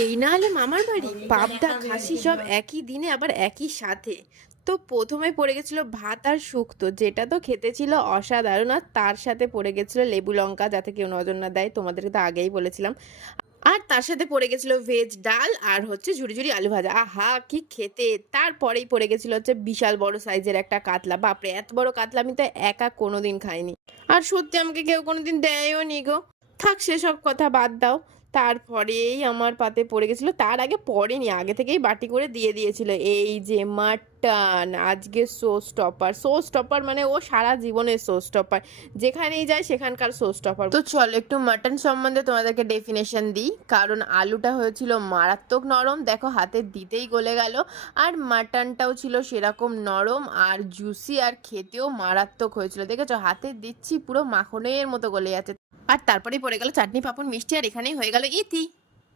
এই না হলে মামার বাড়ি পাবদা খাসি সব একই দিনে আবার একই সাথে। তো প্রথমে পড়ে গেছিল ভাত আর শুক্তো, যেটা তো খেতে ছিল অসাধারণ, আর তার সাথে পড়ে গেছিল লেবু লঙ্কা, যাতে কেউ নজর না দেয়, তোমাদেরকে তো আগেই বলেছিলাম। আর তার সাথে পড়ে গেছিল ভেজ ডাল আর হচ্ছে ঝুড়ি ঝুড়ি আলু ভাজা, আহা কি খেতে। তারপরেই পড়ে গেছিল হচ্ছে বিশাল বড় সাইজের একটা কাতলা, বাপরে এত বড় কাতলা আমি তো একা কোনোদিন খাইনি। আর সত্যি আমাকে কেউ কোনোদিন দেয়ও নি গো। থাক সেসব কথা বাদ দাও। তারপরেই আমার পাতে পড়ে গেছিল, তার আগে পড়েনি, আগে থেকেই বাটি করে দিয়ে দিয়েছিল এই যে মাটন। আজকে শো স্টপার, শো স্টপার মানে ও সারা জীবনের শো স্টপার, যেখানেই যায় সেখানকার শো স্টপার। তো চলো একটু মাটন সম্বন্ধে তোমাদেরকে ডেফিনেশন দিই, কারণ আলুটা হয়েছিল মারাত্মক নরম, দেখো হাতে দিতেই গলে গেল। আর মাটনটাও ছিল সেরকম নরম আর জুসি, আর খেতেও মারাত্মক হয়েছিল, দেখেছো হাতে দিচ্ছি পুরো মাখনের মতো গলে যাচ্ছে। আর তারপরেই পড়ে গেল চাটনি পাঁপড় মিষ্টি, আর এখানেই হয়ে গেল ইতি।